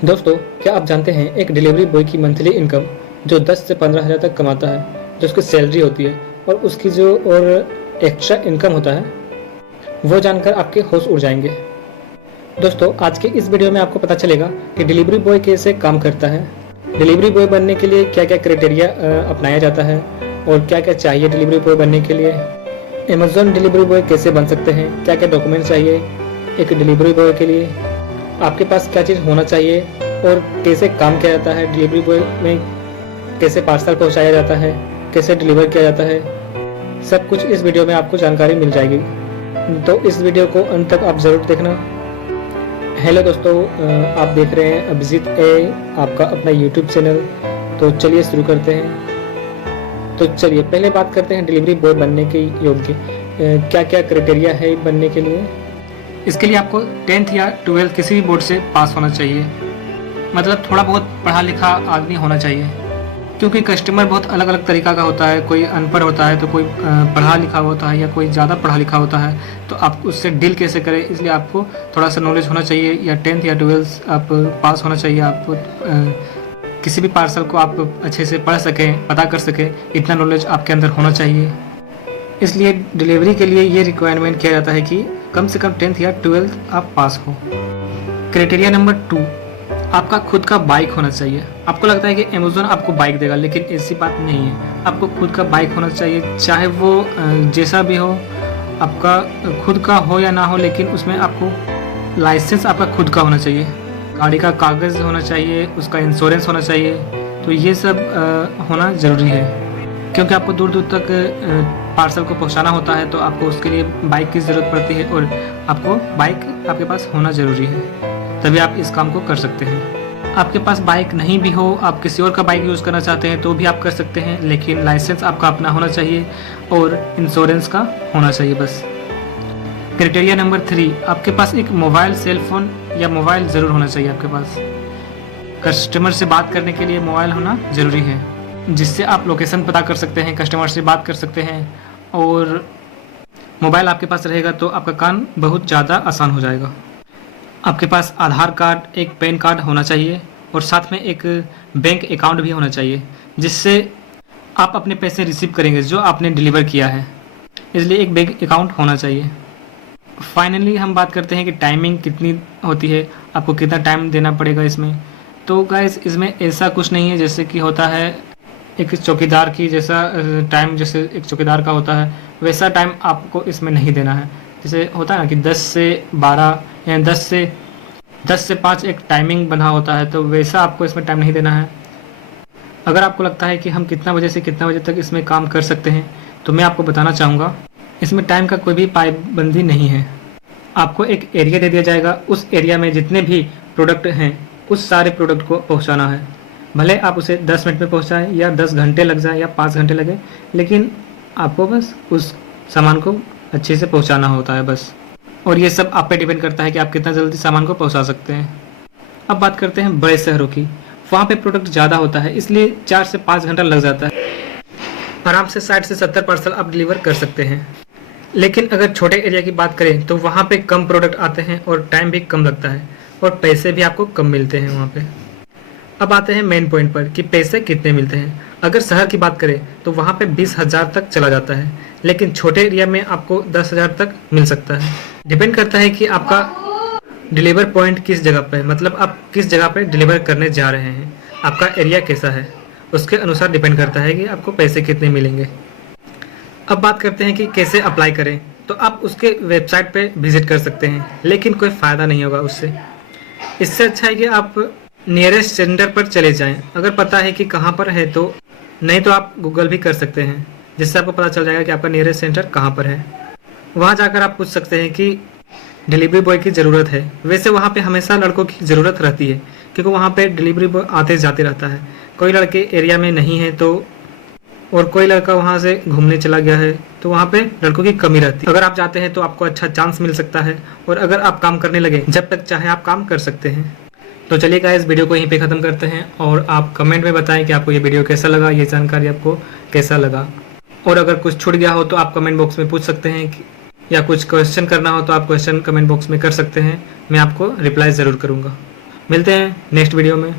दोस्तों, क्या आप जानते हैं एक डिलीवरी बॉय की मंथली इनकम जो 10 से 15 हज़ार तक कमाता है, जो उसकी सैलरी होती है और उसकी जो और एक्स्ट्रा इनकम होता है, वो जानकर आपके होश उड़ जाएंगे। दोस्तों, आज के इस वीडियो में आपको पता चलेगा कि डिलीवरी बॉय कैसे काम करता है, डिलीवरी बॉय बनने के लिए क्या क्या क्राइटेरिया अपनाया जाता है और क्या क्या चाहिए डिलीवरी बॉय बनने के लिए, अमेज़ॉन डिलीवरी बॉय कैसे बन सकते हैं, क्या क्या डॉक्यूमेंट चाहिए एक डिलीवरी बॉय के लिए, आपके पास क्या चीज़ होना चाहिए और कैसे काम किया जाता है डिलीवरी बॉय में, कैसे पार्सल पहुंचाया जाता है, कैसे डिलीवर किया जाता है, सब कुछ इस वीडियो में आपको जानकारी मिल जाएगी। तो इस वीडियो को अंत तक आप ज़रूर देखना। हेलो दोस्तों, आप देख रहे हैं अभिजीत ए, आपका अपना यूट्यूब चैनल। तो चलिए शुरू करते हैं। तो चलिए पहले बात करते हैं डिलीवरी बॉय बनने के योग्य क्या क्या क्राइटेरिया है बनने के लिए। इसके लिए आपको 10th या 12th किसी भी बोर्ड से पास होना चाहिए, मतलब थोड़ा बहुत पढ़ा लिखा आदमी होना चाहिए, क्योंकि कस्टमर बहुत अलग अलग तरीका का होता है। कोई अनपढ़ होता है तो कोई पढ़ा लिखा होता है या कोई ज़्यादा पढ़ा लिखा होता है, तो आप उससे डील कैसे करें, इसलिए आपको थोड़ा सा नॉलेज होना चाहिए। या 10th या 12th आप पास होना चाहिए। आप किसी भी पार्सल को आप अच्छे से पढ़ सकें, पता कर सकें, इतना नॉलेज आपके अंदर होना चाहिए। इसलिए डिलीवरी के लिए ये रिक्वायरमेंट किया जाता है कि कम से कम 10th या 12th आप पास हो। क्राइटेरिया नंबर 2, आपका खुद का बाइक होना चाहिए। आपको लगता है कि अमेज़ॉन आपको बाइक देगा, लेकिन ऐसी बात नहीं है। आपको खुद का बाइक होना चाहिए, चाहे वो जैसा भी हो, आपका खुद का हो या ना हो, लेकिन उसमें आपको लाइसेंस आपका खुद का होना चाहिए, गाड़ी का कागज़ होना चाहिए, उसका इंश्योरेंस होना चाहिए। तो ये सब होना ज़रूरी है, क्योंकि आपको दूर दूर तक पार्सल को पहुंचाना होता है, तो आपको उसके लिए बाइक की ज़रूरत पड़ती है और आपको बाइक आपके पास होना ज़रूरी है, तभी आप इस काम को कर सकते हैं। आपके पास बाइक नहीं भी हो, आप किसी और का बाइक यूज़ करना चाहते हैं तो भी आप कर सकते हैं, लेकिन लाइसेंस आपका अपना होना चाहिए और इंश्योरेंस का होना चाहिए बस। क्राइटेरिया नंबर 3, आपके पास एक मोबाइल, सेल फ़ोन या मोबाइल ज़रूर होना चाहिए आपके पास। कस्टमर से बात करने के लिए मोबाइल होना ज़रूरी है, जिससे आप लोकेशन पता कर सकते हैं, कस्टमर से बात कर सकते हैं। और मोबाइल आपके पास रहेगा तो आपका काम बहुत ज़्यादा आसान हो जाएगा। आपके पास आधार कार्ड, एक पैन कार्ड होना चाहिए और साथ में एक बैंक अकाउंट भी होना चाहिए, जिससे आप अपने पैसे रिसीव करेंगे जो आपने डिलीवर किया है, इसलिए एक बैंक अकाउंट होना चाहिए। फाइनली हम बात करते हैं कि टाइमिंग कितनी होती है, आपको कितना टाइम देना पड़ेगा इसमें। तो गाइस, इसमें ऐसा कुछ नहीं है जैसे कि होता है एक चौकीदार की जैसा टाइम, जैसे एक चौकीदार का होता है वैसा टाइम आपको इसमें नहीं देना है। जैसे होता है ना कि 10 से 12 या 10 से 5 एक टाइमिंग बना होता है, तो वैसा आपको इसमें टाइम नहीं देना है। अगर आपको लगता है कि हम कितना बजे से कितना बजे तक इसमें काम कर सकते हैं, तो मैं आपको बताना चाहूँगा, इसमें टाइम का कोई भी पाबंदी नहीं है। आपको एक एरिया दे दिया जाएगा, उस एरिया में जितने भी प्रोडक्ट हैं उस सारे प्रोडक्ट को पहुँचाना है। भले आप उसे 10 मिनट में पहुँचाएँ या 10 घंटे लग जाए या 5 घंटे लगे, लेकिन आपको बस उस सामान को अच्छे से पहुँचाना होता है बस। और ये सब आप पे डिपेंड करता है कि आप कितना जल्दी सामान को पहुँचा सकते हैं। अब बात करते हैं बड़े शहरों की। वहाँ पे प्रोडक्ट ज़्यादा होता है, इसलिए 4 से 5 घंटा लग जाता है। आराम से 60 से 70 पार्सल आप डिलीवर कर सकते हैं। लेकिन अगर छोटे एरिया की बात करें तो वहाँ पे कम प्रोडक्ट आते हैं और टाइम भी कम लगता है और पैसे भी आपको कम मिलते हैं वहाँ पे। अब आते हैं मेन पॉइंट पर कि पैसे कितने मिलते हैं। अगर शहर की बात करें तो वहाँ पे 20,000 तक चला जाता है, लेकिन छोटे एरिया में आपको 10,000 तक मिल सकता है। डिपेंड करता है कि आपका डिलीवर पॉइंट किस जगह पे है, मतलब आप किस जगह पे डिलीवर करने जा रहे हैं, आपका एरिया कैसा है, उसके अनुसार डिपेंड करता है कि आपको पैसे कितने मिलेंगे। अब बात करते हैं कि कैसे अप्लाई करें। तो आप उसके वेबसाइट पे विजिट कर सकते हैं, लेकिन कोई फ़ायदा नहीं होगा उससे। इससे अच्छा है कि आप नियरेस्ट सेंटर पर चले जाएं। अगर पता है कि कहाँ पर है तो, नहीं तो आप गूगल भी कर सकते हैं, जिससे आपको पता चल जाएगा कि आपका नियरेस्ट सेंटर कहाँ पर है। वहाँ जाकर आप पूछ सकते हैं कि डिलीवरी बॉय की ज़रूरत है। वैसे वहाँ पे हमेशा लड़कों की ज़रूरत रहती है, क्योंकि वहाँ पे डिलीवरी बॉय आते जाते रहता है। कोई लड़के एरिया में नहीं है तो, और कोई लड़का वहाँ से घूमने चला गया है, तो वहाँ पे लड़कों की कमी रहती है। अगर आप जाते हैं तो आपको अच्छा चांस मिल सकता है, और अगर आप काम करने लगे, जब तक चाहे आप काम कर सकते हैं। तो चलिए गाइस, इस वीडियो को यहीं पे ख़त्म करते हैं, और आप कमेंट में बताएं कि आपको ये वीडियो कैसा लगा, ये जानकारी आपको कैसा लगा। और अगर कुछ छूट गया हो तो आप कमेंट बॉक्स में पूछ सकते हैं, या कुछ क्वेश्चन करना हो तो आप क्वेश्चन कमेंट बॉक्स में कर सकते हैं, मैं आपको रिप्लाई ज़रूर करूँगा। मिलते हैं नेक्स्ट वीडियो में।